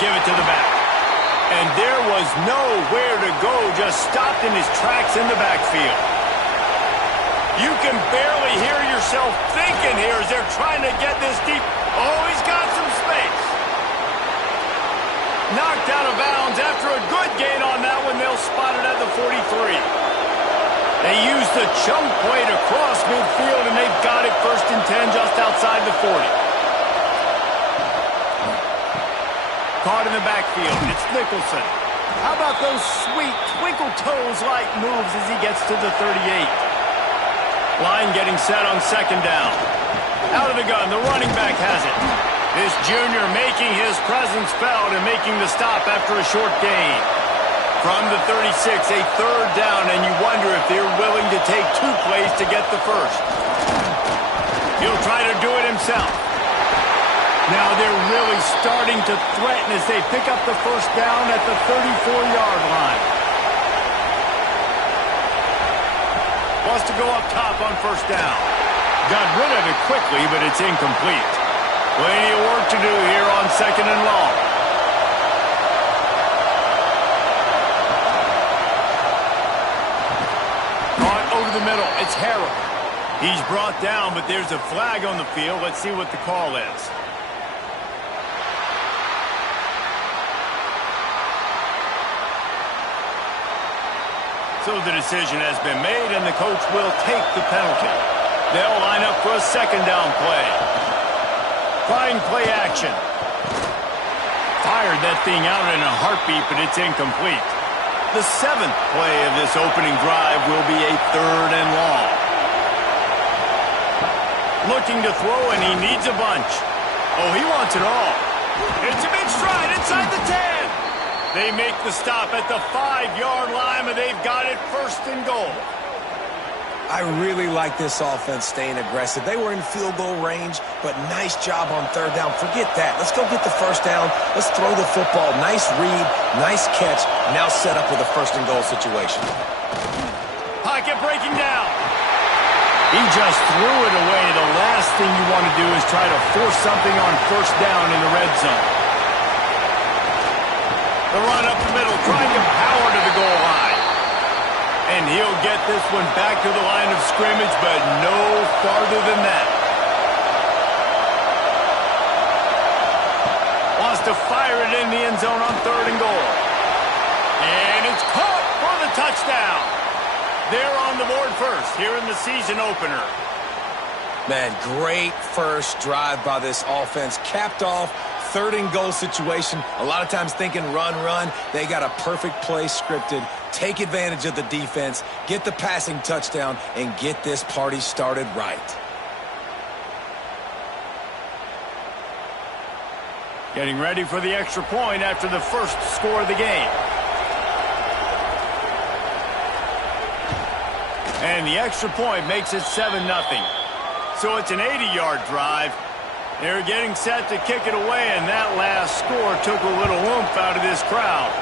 give it to the back. And there was nowhere to go, just stopped in his tracks in the backfield. You can barely hear yourself thinking here as they're trying to get this deep. Oh, he's got some space. Knocked out of bounds after a good gain on that one. They'll spot it at the 43. They use the chunk play to cross midfield, and they've got it 1st and 10 just outside the 40. Caught in the backfield. It's Nicholson. How about those sweet twinkle toes-like moves as he gets to the 38? Line getting set on 2nd down. Out of the gun, the running back has it. This junior making his presence felt and making the stop after a short gain. From the 36, a 3rd down, and you wonder if they're willing to take 2 plays to get the first. He'll try to do it himself. Now they're really starting to threaten as they pick up the 1st down at the 34-yard line. Wants to go up top on 1st down. Got rid of it quickly, but it's incomplete. Plenty of work to do here on 2nd and long. Caught over the middle. It's Harrell. He's brought down, but there's a flag on the field. Let's see what the call is. So the decision has been made, and the coach will take the penalty. They'll line up for a 2nd down play. Fine play action. Fired that thing out in a heartbeat, but it's incomplete. The 7th play of this opening drive will be a 3rd and long. Looking to throw, and he needs a bunch. Oh, he wants it all. It's a big stride inside the 10. They make the stop at the 5-yard line, and they've got it 1st and goal. I really like this offense staying aggressive. They were in field goal range, but nice job on 3rd down. Forget that. Let's go get the 1st down. Let's throw the football. Nice read, nice catch. Now set up with a 1st and goal situation. Pocket breaking down. He just threw it away. The last thing you want to do is try to force something on 1st down in the red zone. The run up the middle, trying to power to the goal line. And he'll get this one back to the line of scrimmage, but no farther than that. Wants to fire it in the end zone on 3rd and goal. And it's caught for the touchdown. They're on the board first here in the season opener. Man, great first drive by this offense. Capped off. 3rd and goal situation. A lot of times thinking run. They got a perfect play scripted. Take advantage of the defense, get the passing touchdown, and get this party started right. Getting ready for the extra point after the first score of the game. And the extra point makes it 7-0. So it's an 80-yard drive. They're getting set to kick it away, and that last score took a little oomph out of this crowd.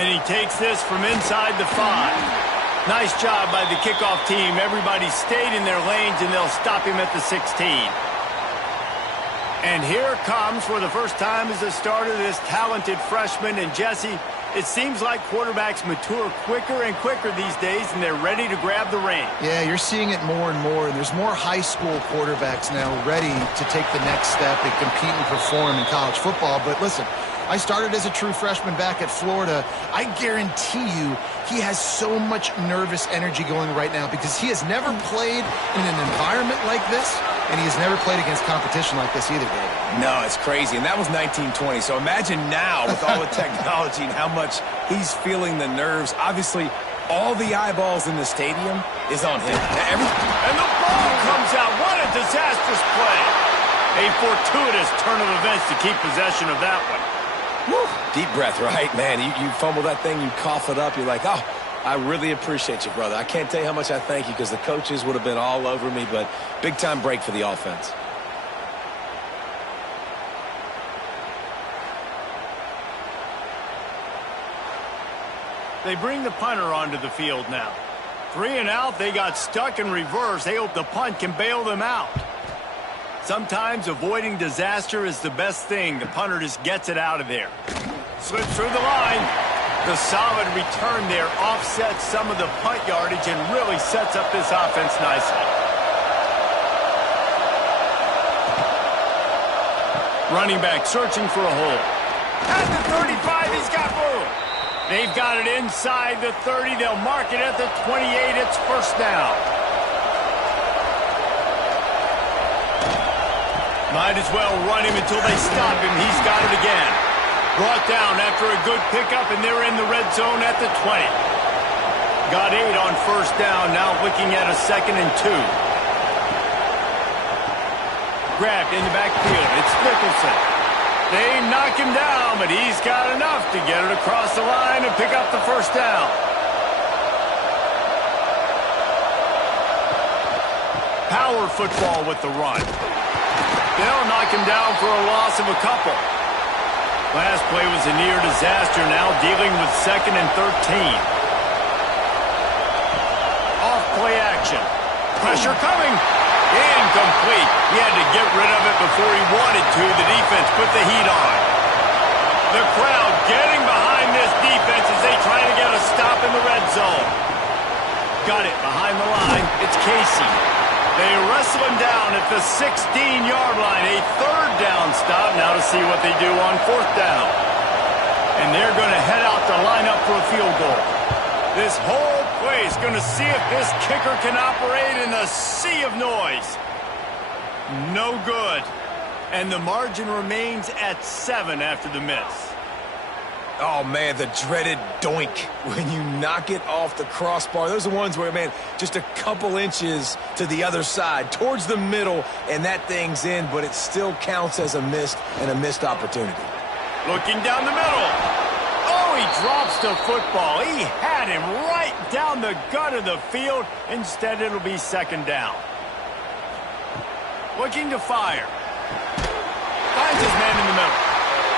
And he takes this from inside the 5. Nice job by the kickoff team. Everybody stayed in their lanes, and they'll stop him at the 16. And here comes, for the first time as a starter, this talented freshman. And Jesse, it seems like quarterbacks mature quicker and quicker these days, and they're ready to grab the reins. Yeah, you're seeing it more and more, and there's more high school quarterbacks now ready to take the next step and compete and perform in college football. But listen, I started as a true freshman back at Florida. I guarantee you he has so much nervous energy going right now because he has never played in an environment like this, and he has never played against competition like this either, David. No, it's crazy, and that was 1920. So imagine now with all the technology and how much he's feeling the nerves. Obviously, all the eyeballs in the stadium is on him. And the ball comes out. What a disastrous play. A fortuitous turn of events to keep possession of that one. Woo. Deep breath, right? Man, you fumble that thing, you cough it up, you're like, oh, I really appreciate you, brother. I can't tell you how much I thank you because the coaches would have been all over me, but big-time break for the offense. They bring the punter onto the field now. 3 and out, they got stuck in reverse. They hope the punt can bail them out. Sometimes avoiding disaster is the best thing. The punter just gets it out of there. Slips through the line. The solid return there offsets some of the punt yardage and really sets up this offense nicely. Running back searching for a hole. At the 35, he's got room. They've got it inside the 30. They'll mark it at the 28. It's first down. Might as well run him until they stop him. He's got it again. Brought down after a good pickup, and they're in the red zone at the 20. Got 8 on first down, now looking at a 2nd and 2. Grabbed in the backfield. It's Nicholson. They knock him down, but he's got enough to get it across the line and pick up the first down. Power football with the run. They'll knock him down for a loss of a couple. Last play was a near disaster, now dealing with 2nd and 13. Off play action. Pressure coming. Incomplete. He had to get rid of it before he wanted to. The defense put the heat on. The crowd getting behind this defense as they try to get a stop in the red zone. Got it behind the line. It's Casey. They wrestle him down at the 16-yard line. A 3rd down stop now to see what they do on 4th down. And they're going to head out to line up for a field goal. This whole play is going to see if this kicker can operate in a sea of noise. No good. And the margin remains at 7 after the miss. Oh, man, the dreaded doink when you knock it off the crossbar. Those are the ones where, man, just a couple inches to the other side, towards the middle, and that thing's in, but it still counts as a missed opportunity. Looking down the middle. Oh, he drops the football. He had him right down the gut of the field. Instead, it'll be 2nd down. Looking to fire. Finds his man in the middle.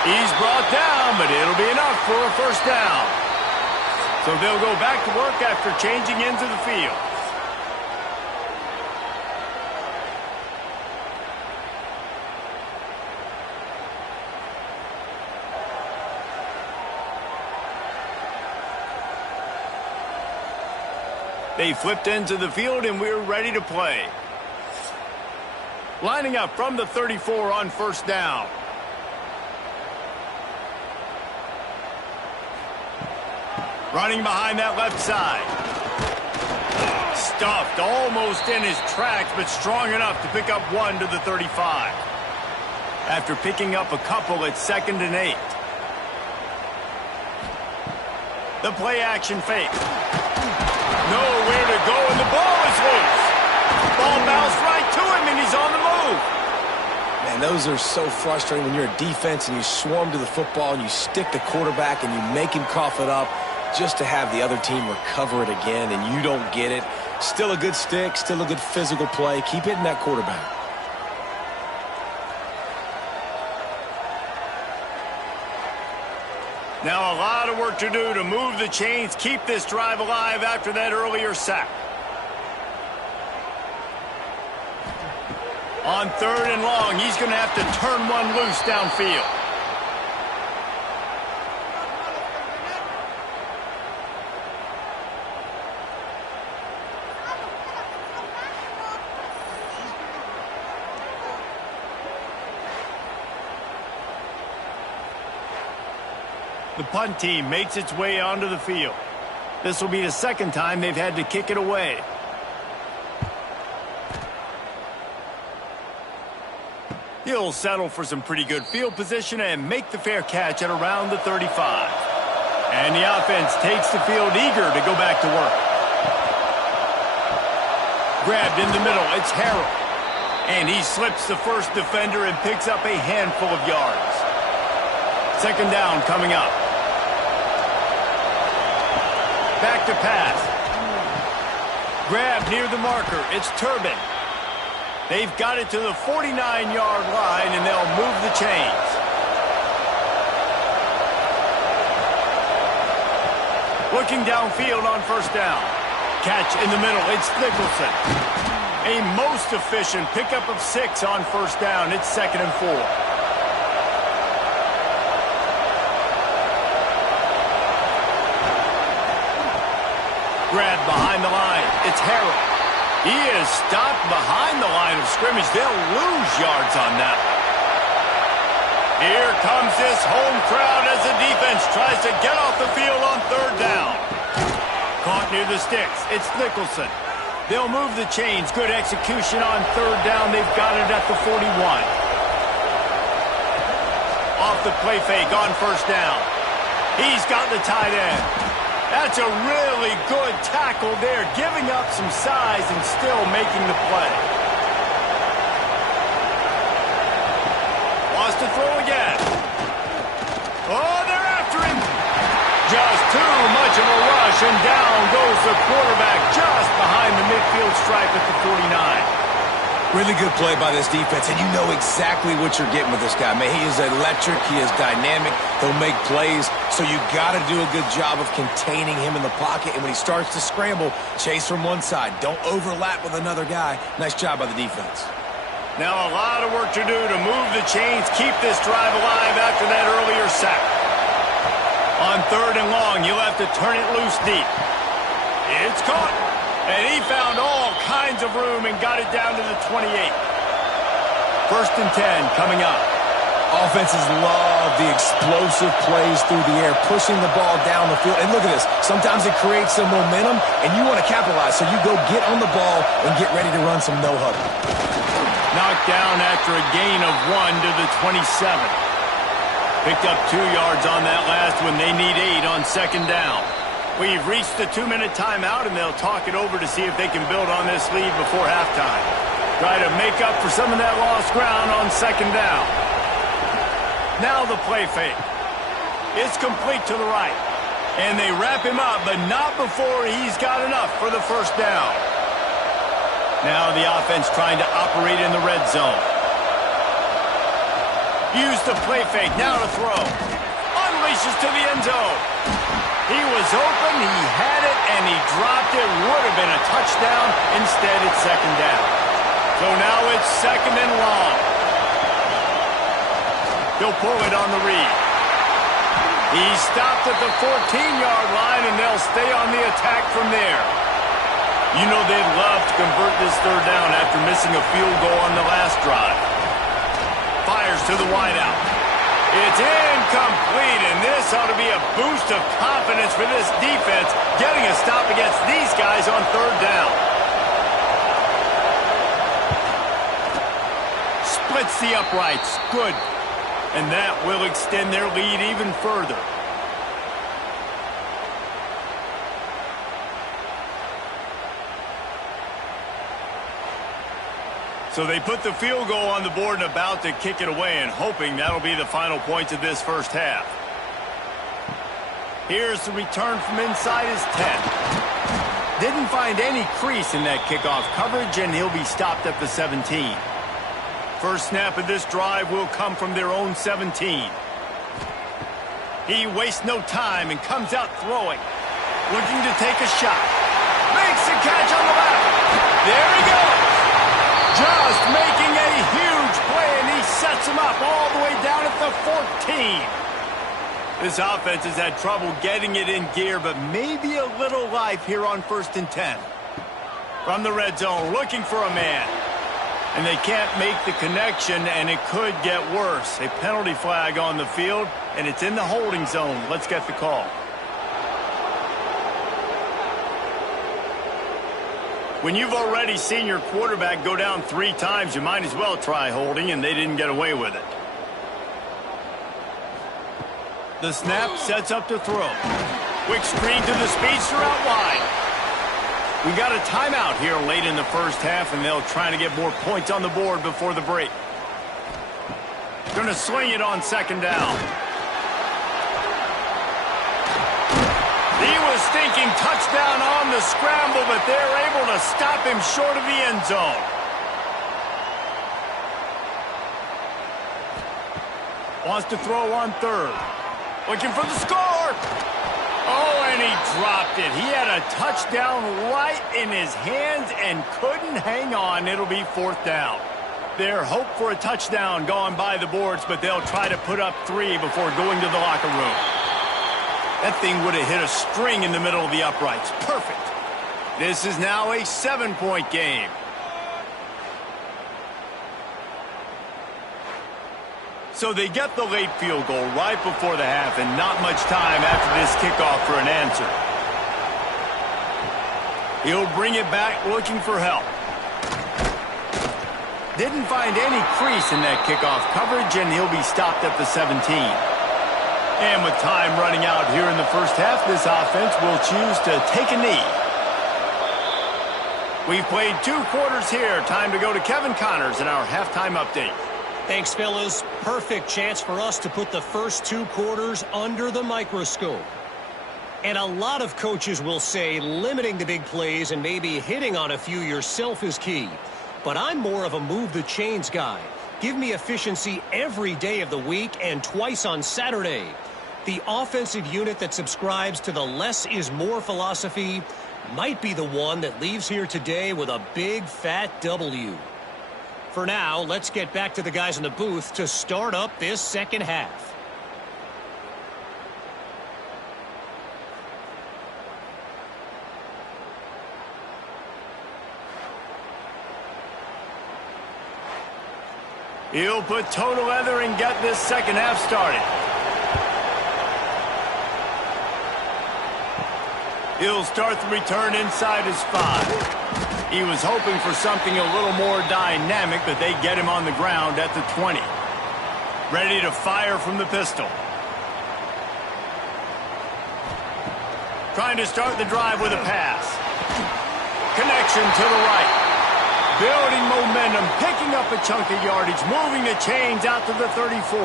He's brought down, but it'll be enough for a first down. So they'll go back to work after changing into the field. They flipped into the field, and we're ready to play. Lining up from the 34 on first down. Running behind that left side. Stuffed almost in his tracks, but strong enough to pick up 1 to the 35. After picking up a couple, it's 2nd and 8. The play action fake. Nowhere to go, and the ball is loose. Ball bounced right to him, and he's on the move. Man, those are so frustrating when you're a defense and you swarm to the football and you stick the quarterback and you make him cough it up just to have the other team recover it again, and you don't get it. Still a good stick, still a good physical play. Keep hitting that quarterback. Now a lot of work to do to move the chains, keep this drive alive after that earlier sack. On 3rd and long, he's going to have to turn one loose downfield. The punt team makes its way onto the field. This will be the 2nd time they've had to kick it away. He'll settle for some pretty good field position and make the fair catch at around the 35. And the offense takes the field eager to go back to work. Grabbed in the middle, it's Harrell. And he slips the first defender and picks up a handful of yards. 2nd down coming up. Back to pass. Grabbed near the marker. It's Turbin. They've got it to the 49-yard line, and they'll move the chains. Looking downfield on first down. Catch in the middle. It's Nicholson. A most efficient pickup of 6 on first down. It's 2nd and 4. Grabbed behind the line. It's Harrell. He is stopped behind the line of scrimmage. They'll lose yards on that one. Here comes this home crowd as the defense tries to get off the field on 3rd down. Caught near the sticks. It's Nicholson. They'll move the chains. Good execution on 3rd down. They've got it at the 41. Off the play fake on first down. He's got the tight end. That's a really good tackle there, giving up some size and still making the play. Wants to throw again. Oh, they're after him. Just too much of a rush, and down goes the quarterback just behind the midfield stripe at the 49. Really good play by this defense, and you know exactly what you're getting with this guy. Man, he is electric. He is dynamic. He'll make plays, so you got to do a good job of containing him in the pocket. And when he starts to scramble, chase from one side. Don't overlap with another guy. Nice job by the defense. Now a lot of work to do to move the chains, keep this drive alive after that earlier sack. On 3rd and long, you'll have to turn it loose deep. It's caught. And he found all kinds of room and got it down to the 28. 1st and 10 coming up. Offenses love the explosive plays through the air, pushing the ball down the field. And look at this. Sometimes it creates some momentum, and you want to capitalize. So you go get on the ball and get ready to run some no-huddle. Knocked down after a gain of 1 to the 27. Picked up 2 yards on that last one. They need 8 on 2nd down. We've reached the 2-minute timeout, and they'll talk it over to see if they can build on this lead before halftime. Try to make up for some of that lost ground on 2nd down. Now the play fake. It's complete to the right. And they wrap him up, but not before he's got enough for the 1st down. Now the offense trying to operate in the red zone. Use the play fake, now to throw. Unleashes to the end zone. He was open, he had it, and he dropped it. Would have been a touchdown. Instead, it's 2nd down. So now it's 2nd and long. He'll pull it on the read. He stopped at the 14-yard line, and they'll stay on the attack from there. You know they'd love to convert this 3rd down after missing a field goal on the last drive. Fires to the wideout. It's incomplete, and this ought to be a boost of confidence for this defense, getting a stop against these guys on 3rd down. Splits the uprights. Good. And that will extend their lead even further. So they put the field goal on the board and about to kick it away, and hoping that'll be the final points of this 1st half. Here's the return from inside his 10. Didn't find any crease in that kickoff coverage, and he'll be stopped at the 17. First snap of this drive will come from their own 17. He wastes no time and comes out throwing. Looking to take a shot. Makes the catch on the left. There he goes. Just making a huge play, and he sets him up all the way down at the 14. This offense has had trouble getting it in gear, but maybe a little life here on 1st and 10. From the red zone, looking for a man. And they can't make the connection, and it could get worse. A penalty flag on the field, and it's in the holding zone. Let's get the call. When you've already seen your quarterback go down 3 times, you might as well try holding, and they didn't get away with it. The snap sets up to throw. Quick screen to the speedster out wide. We got a timeout here late in the 1st half, and they'll try to get more points on the board before the break. Going to swing it on 2nd down. He was thinking touchdown on the scramble, but they're able to stop him short of the end zone. Wants to throw on 3rd. Looking for the score. Oh, and he dropped it. He had a touchdown right in his hands and couldn't hang on. It'll be 4th down. Their hope for a touchdown gone by the boards, but they'll try to put up 3 before going to the locker room. That thing would have hit a string in the middle of the uprights. Perfect. This is now a 7-point game. So they get the late field goal right before the half and not much time after this kickoff for an answer. He'll bring it back looking for help. Didn't find any crease in that kickoff coverage, and he'll be stopped at the 17. And with time running out here in the first half, this offense will choose to take a knee. We've played 2 quarters here. Time to go to Kevin Connors in our halftime update. Thanks, fellas. Perfect chance for us to put the first 2 quarters under the microscope. And a lot of coaches will say limiting the big plays and maybe hitting on a few yourself is key. But I'm more of a move the chains guy. Give me efficiency every day of the week and twice on Saturday. The offensive unit that subscribes to the less is more philosophy might be the one that leaves here today with a big fat W. For now, let's get back to the guys in the booth to start up this second half. He'll put toe to leather and get this second half started. He'll start the return inside his 5. He was hoping for something a little more dynamic, but they get him on the ground at the 20. Ready to fire from the pistol. Trying to start the drive with a pass. Connection to the right. Building momentum, picking up a chunk of yardage, moving the chains out to the 34.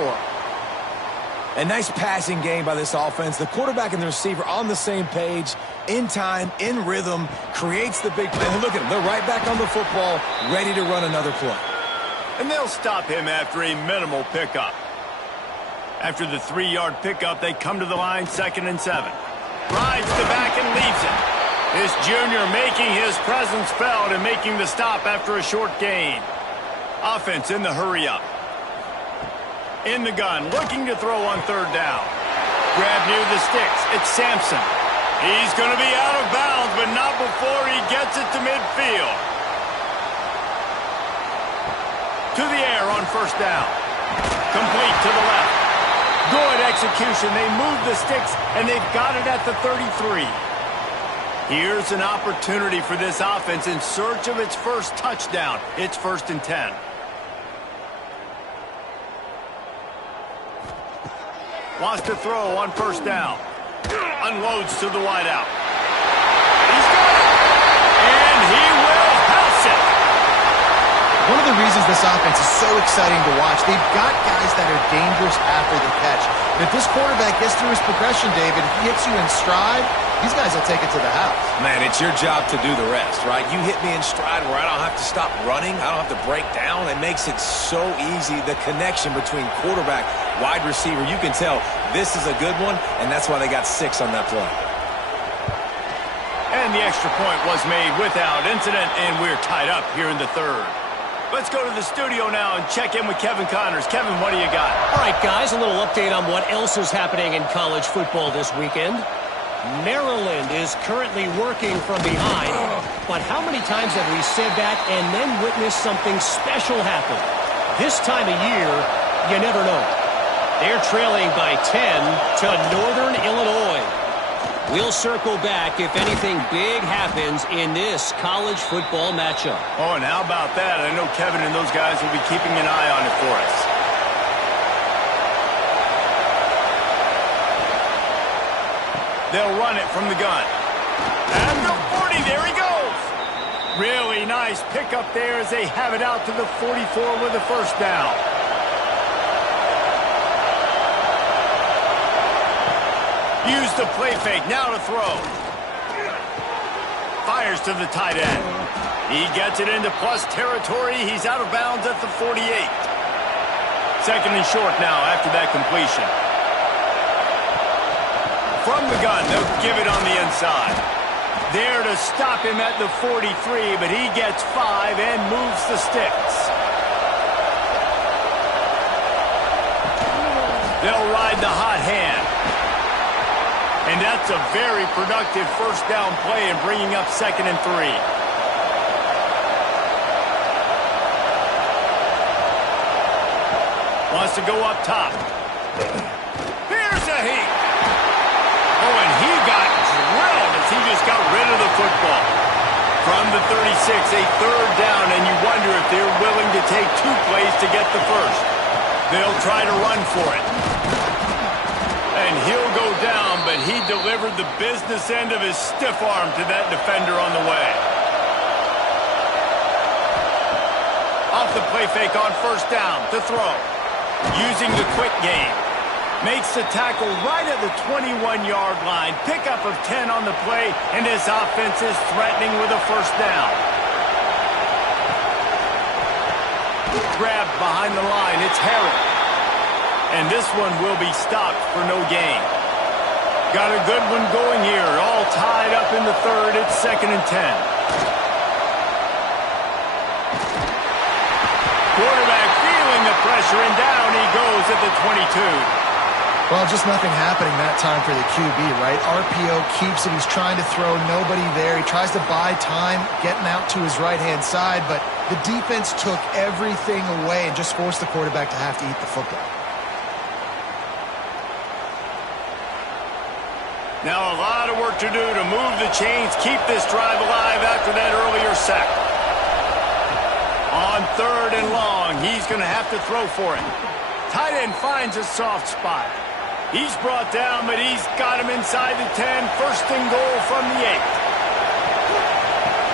A nice passing game by this offense. The quarterback and the receiver on the same page, in time, in rhythm, creates the big play. And look at them. They're right back on the football, ready to run another play. And they'll stop him after a minimal pickup. After the 3-yard pickup, they come to the line, 2nd and 7. Rides the back and leaves it. This junior making his presence felt and making the stop after a short gain. Offense in the hurry-up. In the gun, looking to throw on 3rd down. Grab near the sticks. It's Sampson. He's going to be out of bounds, but not before he gets it to midfield. To the air on 1st down. Complete to the left. Good execution. They move the sticks, and they've got it at the 33. Here's an opportunity for this offense in search of its first touchdown. It's 1st and 10. Wants to throw on 1st down. Unloads to the wideout. He's got it. And he will house it. One of the reasons this offense is so exciting to watch, they've got guys that are dangerous after the catch. And if this quarterback gets through his progression, David, he hits you in stride, these guys will take it to the house. Man, it's your job to do the rest, right? You hit me in stride where I don't have to stop running. I don't have to break down. It makes it so easy, the connection between quarterback, wide receiver. You can tell this is a good one, and that's why they got 6 on that play. And the extra point was made without incident, and we're tied up here in the 3rd. Let's go to the studio now and check in with Kevin Connors. Kevin, what do you got? All right, guys, a little update on what else is happening in college football this weekend. Maryland is currently working from behind, but how many times have we said that and then witnessed something special happen? This time of year, you never know. They're trailing by 10 to Northern Illinois. We'll circle back if anything big happens in this college football matchup. Oh, and how about that? I know Kevin and those guys will be keeping an eye on it for us. They'll run it from the gun. And the 40, there he goes. Really nice pickup there as they have it out to the 44 with a 1st down. Use the play fake, now to throw. Fires to the tight end. He gets it into plus territory. He's out of bounds at the 48. 2nd and short now after that completion. from the gun. They'll give it on the inside. There to stop him at the 43, but he gets 5 and moves the sticks. They'll ride the hot hand. And that's a very productive first down play and bringing up 2nd and 3. Wants to go up top. Here's a heat. Oh, and he got drilled as he just got rid of the football. From the 36, a 3rd down, and you wonder if they're willing to take 2 plays to get the first. They'll try to run for it. And he'll go down, but he delivered the business end of his stiff arm to that defender on the way. Off the play fake on 1st down to throw. Using the quick game. Makes the tackle right at the 21-yard line. Pickup of 10 on the play, and his offense is threatening with a 1st down. Grabbed behind the line. It's Harrell. And this one will be stopped for no gain. Got a good one going here. All tied up in the 3rd. It's 2nd and 10. Quarterback feeling the pressure, and down he goes at the 22. Well, just nothing happening that time for the QB, right? RPO keeps it. He's trying to throw. Nobody there. He tries to buy time, getting out to his right-hand side, but the defense took everything away and just forced the quarterback to have to eat the football. Now a lot of work to do to move the chains, keep this drive alive after that earlier sack. On 3rd and long, he's going to have to throw for it. Tight end finds a soft spot. He's brought down, but he's got him inside the 10. 1st and goal from the 8.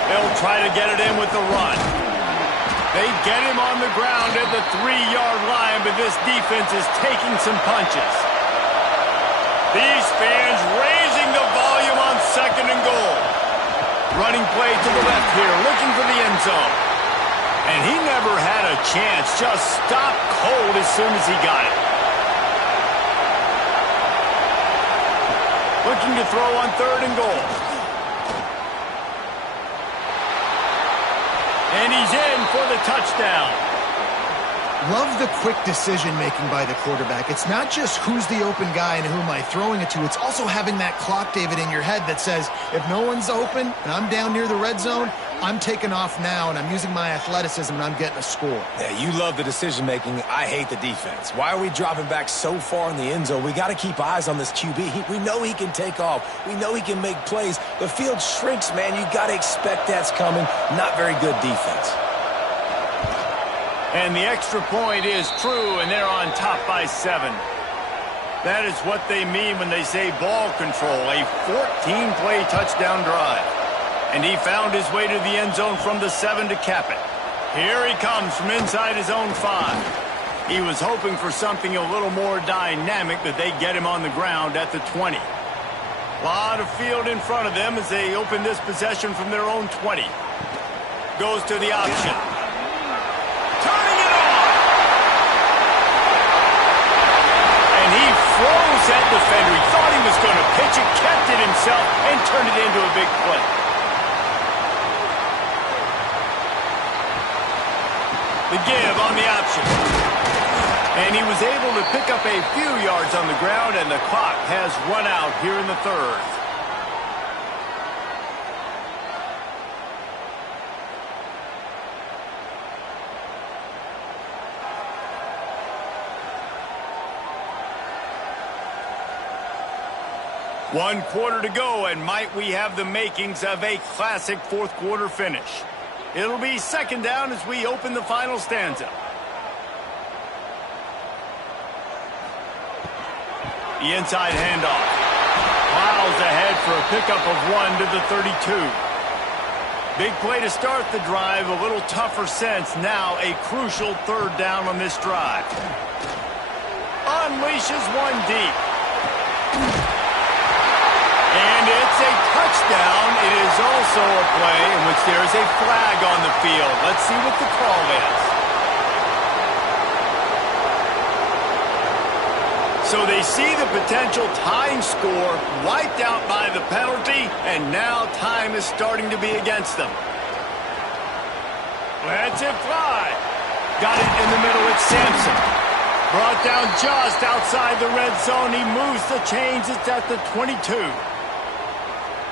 They'll try to get it in with the run. They get him on the ground at the 3-yard line, but this defense is taking some punches. These fans raising the volume on 2nd and goal. Running play to the left here, looking for the end zone. And he never had a chance, just stopped cold as soon as he got it. Looking to throw on 3rd and goal. And he's in for the touchdown. Love the quick decision-making by the quarterback. It's not just who's the open guy and who am I throwing it to. It's also having that clock, David, in your head that says, if no one's open and I'm down near the red zone, I'm taking off now, and I'm using my athleticism, and I'm getting a score. Yeah, you love the decision-making. I hate the defense. Why are we dropping back so far in the end zone? We got to keep eyes on this QB. We know he can take off. We know he can make plays. The field shrinks, man. You got to expect that's coming. Not very good defense. And the extra point is true, and they're on top by 7. That is what they mean when they say ball control, a 14-play touchdown drive. And he found his way to the end zone from the 7 to cap it. Here he comes from inside his own 5. He was hoping for something a little more dynamic, but they get him on the ground at the 20. A lot of field in front of them as they open this possession from their own 20. Goes to the option. Turning it on! And he froze that defender. He thought he was going to pitch it, kept it himself, and turned it into a big play. The give on the option. And he was able to pick up a few yards on the ground, and the clock has run out here in the 3rd. One quarter to go, and might we have the makings of a classic 4th quarter finish. It'll be 2nd down as we open the final stanza. The inside handoff. Plows ahead for a pickup of 1 to the 32. Big play to start the drive. A little tougher sense. Now a crucial 3rd down on this drive. Unleashes one deep. And it's a touchdown. It is also a play in which there is a flag on the field. Let's see what the call is. So they see the potential tying score wiped out by the penalty, and now time is starting to be against them. Lets it fly. Got it in the middle. It's Sampson. Brought down just outside the red zone. He moves the chains. It's at the 22.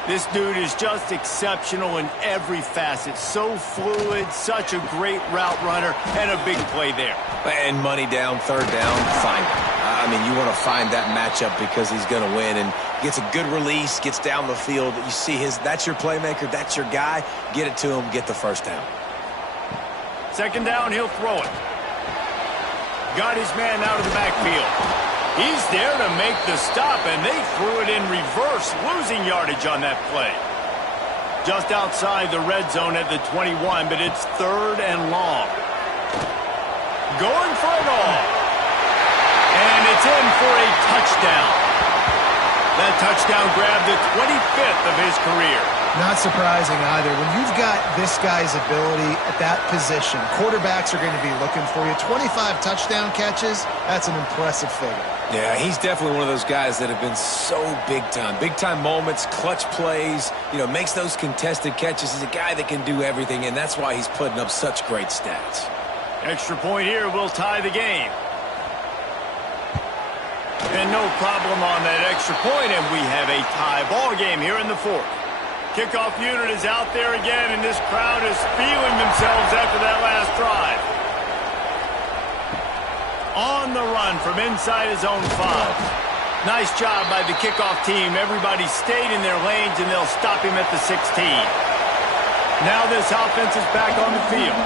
This dude is just exceptional in every facet. So fluid, such a great route runner, and a big play there. And money down, third down, find him. I mean, you want to find that matchup because he's going to win, and gets a good release, gets down the field. You see that's your playmaker, that's your guy. Get it to him, get the first down. Second down, he'll throw it. Got his man out of the backfield. He's there to make the stop, and they threw it in reverse, losing yardage on that play. Just outside the red zone at the 21, but it's third and long. Going for it all. And it's in for a touchdown. That touchdown grabbed the 25th of his career. Not surprising either. When you've got this guy's ability at that position, quarterbacks are going to be looking for you. 25 touchdown catches, that's an impressive figure. Yeah, he's definitely one of those guys that have been so big time. Big time moments, clutch plays, makes those contested catches. He's a guy that can do everything, and that's why he's putting up such great stats. Extra point here will tie the game. And no problem on that extra point, and we have a tie ball game here in the fourth. Kickoff unit is out there again, and this crowd is feeling themselves after that last drive. On the run from inside his own 5. Nice job by the kickoff team. Everybody stayed in their lanes, and they'll stop him at the 16. Now this offense is back on the field.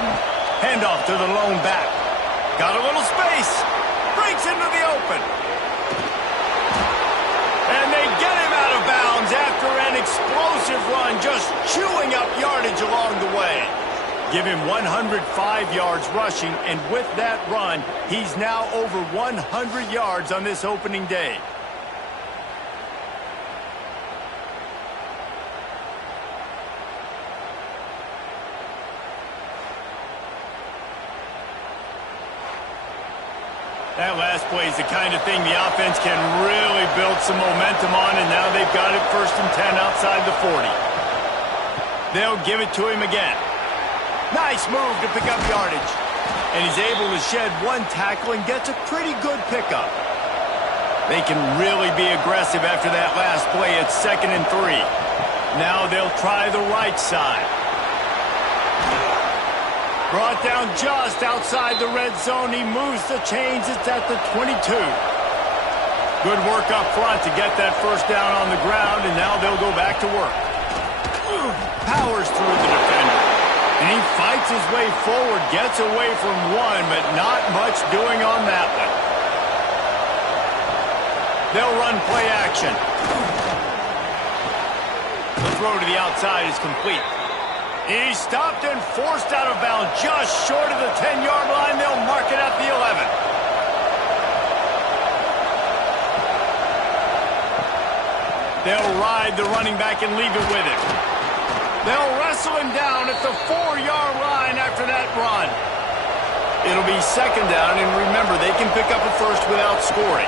Handoff to the lone back. Got a little space. Breaks into the open. And they get him out of bounds after an explosive run, just chewing up yardage along the way. Give him 105 yards rushing, and with that run, he's now over 100 yards on this opening day. That last play is the kind of thing the offense can really build some momentum on, and now they've got it 1st and 10 outside the 40. They'll give it to him again. Nice move to pick up yardage. And he's able to shed one tackle and gets a pretty good pickup. They can really be aggressive after that last play at 2nd and 3. Now they'll try the right side. Brought down just outside the red zone. He moves the chains. It's at the 22. Good work up front to get that first down on the ground, and now they'll go back to work. Powers through the defender. And he fights his way forward, gets away from one, but not much doing on that one. They'll run play action. The throw to the outside is complete. He's stopped and forced out of bounds just short of the 10-yard line. They'll mark it at the 11. They'll ride the running back and leave it with him. They'll wrestle him down at the 4-yard line after that run. It'll be 2nd down, and remember, they can pick up a first without scoring.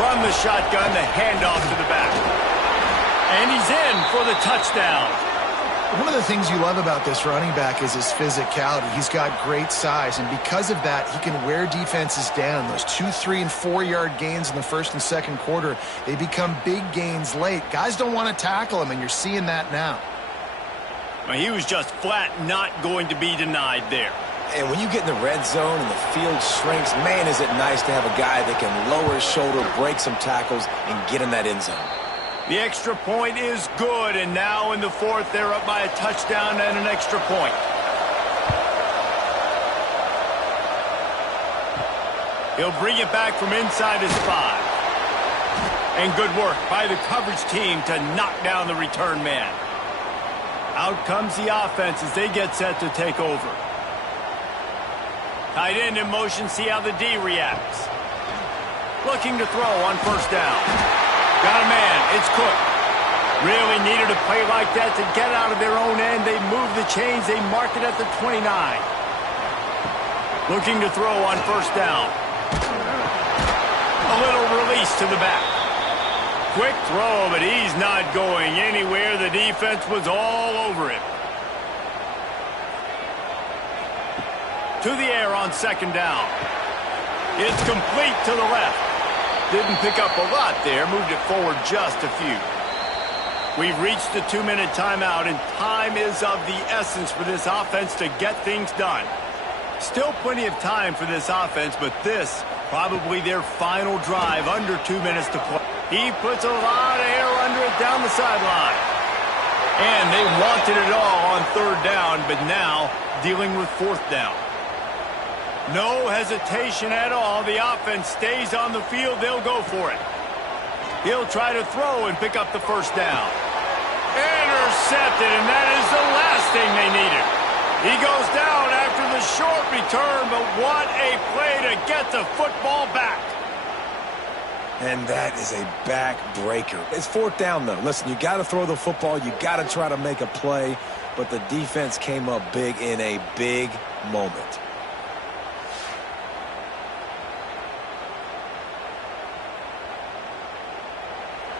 From the shotgun, the handoff to the back. And he's in for the touchdown. One of the things you love about this running back is his physicality. He's got great size, and because of that, he can wear defenses down. Those 2, 3, and 4-yard gains in the 1st and 2nd quarter, they become big gains late. Guys don't want to tackle him, and you're seeing that now. Well, he was just flat not going to be denied there. And when you get in the red zone and the field shrinks, man, is it nice to have a guy that can lower his shoulder, break some tackles, and get in that end zone. The extra point is good, and now in the 4th, they're up by a touchdown and an extra point. He'll bring it back from inside his 5. And good work by the coverage team to knock down the return man. Out comes the offense as they get set to take over. Tight end in motion, see how the D reacts. Looking to throw on 1st down. Got a man, it's Cook. Really needed a play like that to get out of their own end. They move the chains, they mark it at the 29. Looking to throw on 1st down. A little release to the back. Quick throw, but he's not going anywhere. The defense was all over him. To the air on second down. It's complete to the left. Didn't pick up a lot there. Moved it forward just a few. We've reached the 2-minute timeout, and time is of the essence for this offense to get things done. Still plenty of time for this offense, but this probably their final drive, under 2 minutes to play. He puts a lot of air under it down the sideline. And they wanted it all on third down, but now dealing with fourth down. No hesitation at all. The offense stays on the field. They'll go for it. He'll try to throw and pick up the first down. Intercepted, and that is the last thing they needed. He goes down after the short return, but what a play to get the football back. And that is a backbreaker. It's fourth down, though. Listen, you got to throw the football. You got to try to make a play, but the defense came up big in a big moment.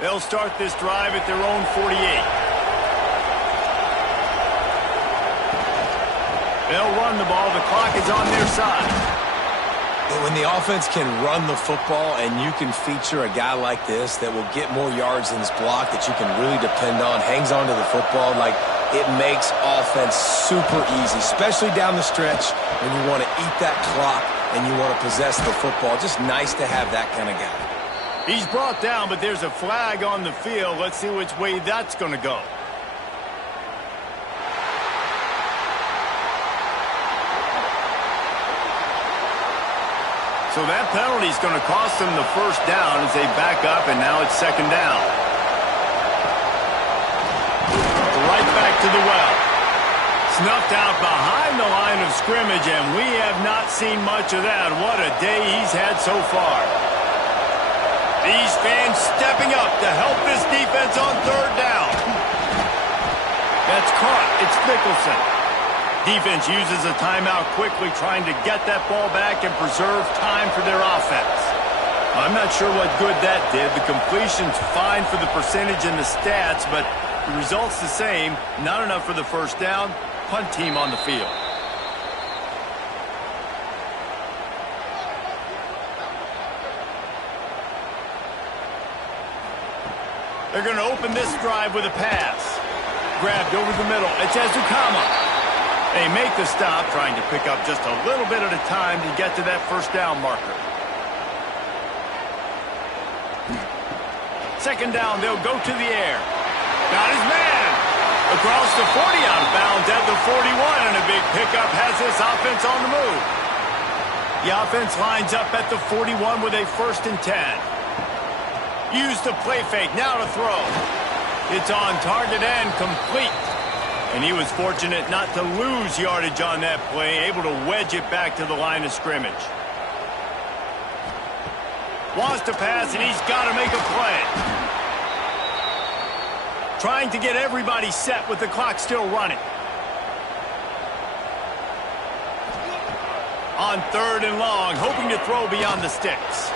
They'll start this drive at their own 48. They'll run the ball. The clock is on their side. When the offense can run the football and you can feature a guy like this that will get more yards than his block, that you can really depend on, hangs on to the football, like it makes offense super easy, especially down the stretch when you want to eat that clock and you want to possess the football. Just nice to have that kind of guy. He's brought down, but there's a flag on the field. Let's see which way that's going to go. So that penalty is going to cost them the first down as they back up, and now it's second down. Right back to the well. Snuffed out behind the line of scrimmage, and we have not seen much of that. What a day he's had so far. These fans stepping up to help this defense on third down. That's caught. It's Nicholson. Defense uses a timeout quickly, trying to get that ball back and preserve time for their offense. I'm not sure what good that did. The completion's fine for the percentage and the stats, but the result's the same. Not enough for the first down. Punt team on the field. They're going to open this drive with a pass. Grabbed over the middle. It's Ezukama. They make the stop, trying to pick up just a little bit at a time to get to that first down marker. Second down, they'll go to the air. Got his man. Across the 40, out of bounds at the 41, and a big pickup has this offense on the move. The offense lines up at the 41 with a 1st and 10. Use the play fake, now to throw. It's on target and complete. And he was fortunate not to lose yardage on that play, able to wedge it back to the line of scrimmage. Wants to pass, and he's got to make a play. Trying to get everybody set with the clock still running. On third and long, hoping to throw beyond the sticks.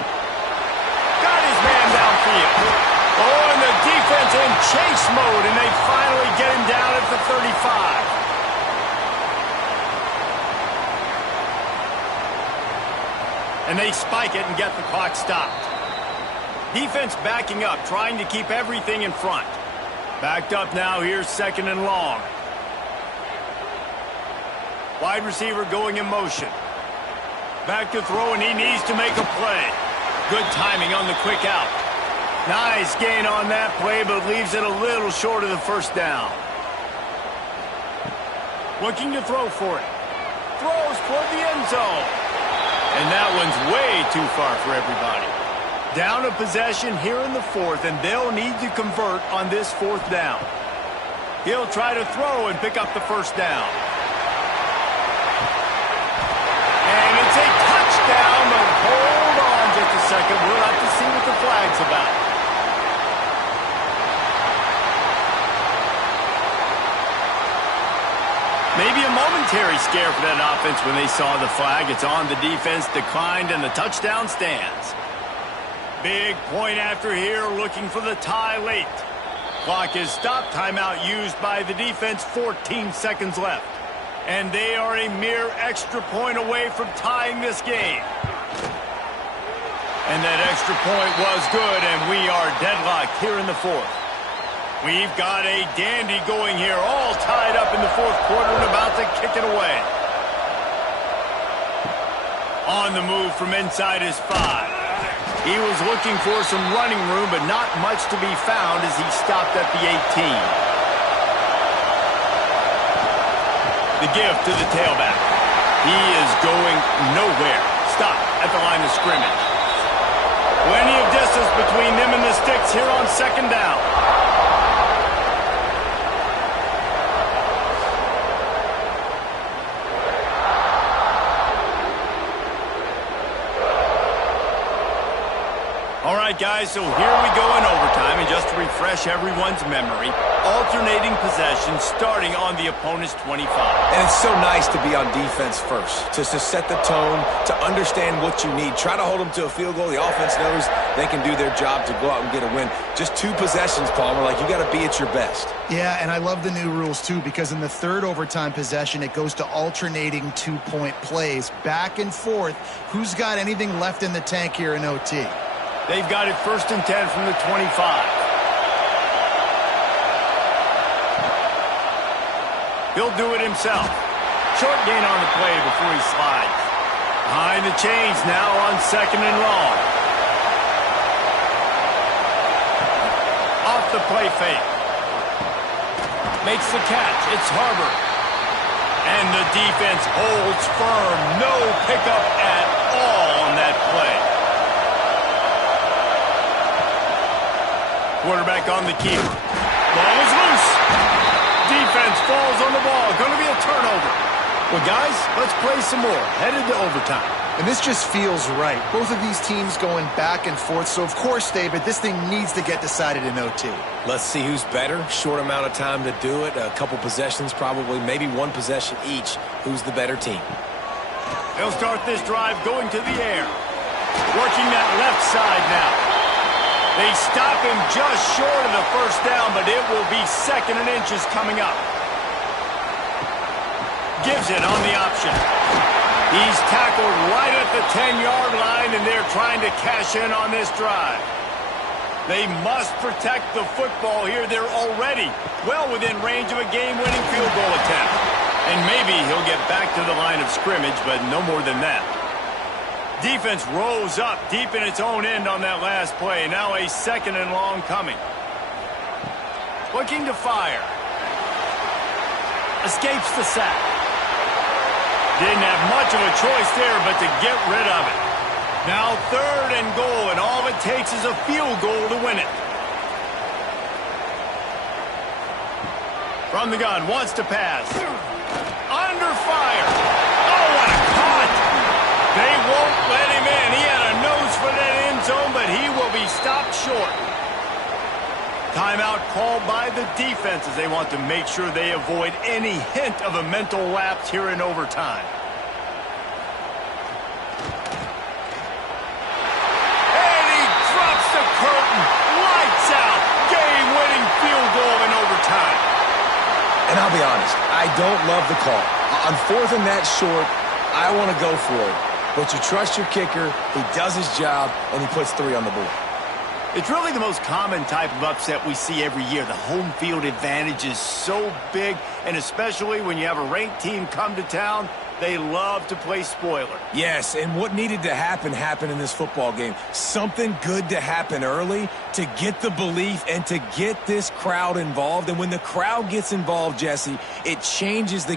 Got his man downfield. Oh, and the defense in chase mode, and they finally get him down at the 35. And they spike it and get the clock stopped. Defense backing up, trying to keep everything in front. Backed up now, here's 2nd and long. Wide receiver going in motion. Back to throw, and he needs to make a play. Good timing on the quick out. Nice gain on that play, but leaves it a little short of the first down. Looking to throw for it. Throws toward the end zone. And that one's way too far for everybody. Down a possession here in the 4th, and they'll need to convert on this 4th down. He'll try to throw and pick up the first down. And it's a touchdown, but hold on just a second. We'll have to see what the flag's about. Maybe a momentary scare for that offense when they saw the flag. It's on, the defense declined, and the touchdown stands. Big point after here, looking for the tie late. Clock is stopped. Timeout used by the defense. 14 seconds left. And they are a mere extra point away from tying this game. And that extra point was good, and we are deadlocked here in the fourth. We've got a dandy going here, all tied up in the fourth quarter and about to kick it away. On the move from inside his 5. He was looking for some running room, but not much to be found as he stopped at the 18. The give to the tailback. He is going nowhere. Stop at the line of scrimmage. Plenty of distance between them and the sticks here on second down. All right, guys, so here we go in overtime, and just to refresh everyone's memory, alternating possession starting on the opponent's 25. And it's so nice to be on defense first, just to set the tone, to understand what you need. Try to hold them to a field goal. The offense knows they can do their job to go out and get a win. Just 2 possessions, Palmer, like you got to be at your best. Yeah, and I love the new rules, too, because in the third overtime possession, it goes to alternating 2-point plays, back and forth. Who's got anything left in the tank here in OT? They've got it 1st and 10 from the 25. He'll do it himself. Short gain on the play before he slides. Behind the chains now on 2nd and long. Off the play fake. Makes the catch. It's Harbor. And the defense holds firm. No pickup at all on that play. Quarterback on the keeper. Ball is loose. Defense falls on the ball. Going to be a turnover. Well, guys, let's play some more. Headed to overtime. And this just feels right. Both of these teams going back and forth. So, of course, David, this thing needs to get decided in OT. Let's see who's better. Short amount of time to do it. A couple possessions probably. Maybe 1 possession each. Who's the better team? They'll start this drive going to the air. Working that left side now. They stop him just short of the 1st down, but it will be 2nd and inches coming up. Gives it on the option. He's tackled right at the 10-yard line, and they're trying to cash in on this drive. They must protect the football here. They're already well within range of a game-winning field goal attempt. And maybe he'll get back to the line of scrimmage, but no more than that. Defense rose up deep in its own end on that last play. Now a 2nd and long coming. Looking to fire. Escapes the sack. Didn't have much of a choice there but to get rid of it. Now 3rd and goal, and all it takes is a field goal to win it. From the gun, wants to pass. Under fire. Oh, what a cut! They won't let him in. He had a nose for that end zone, but he will be stopped short. Timeout called by the defense as they want to make sure they avoid any hint of a mental lapse here in overtime. And he drops the curtain. Lights out. Game-winning field goal in overtime. And I'll be honest, I don't love the call. On 4th and that short, I want to go for it. But you trust your kicker, he does his job, and he puts 3 on the board. It's really the most common type of upset we see every year. The home field advantage is so big, and especially when you have a ranked team come to town, they love to play spoiler. Yes, and what needed to happen happened in this football game. Something good to happen early to get the belief and to get this crowd involved. And when the crowd gets involved, Jesse, it changes the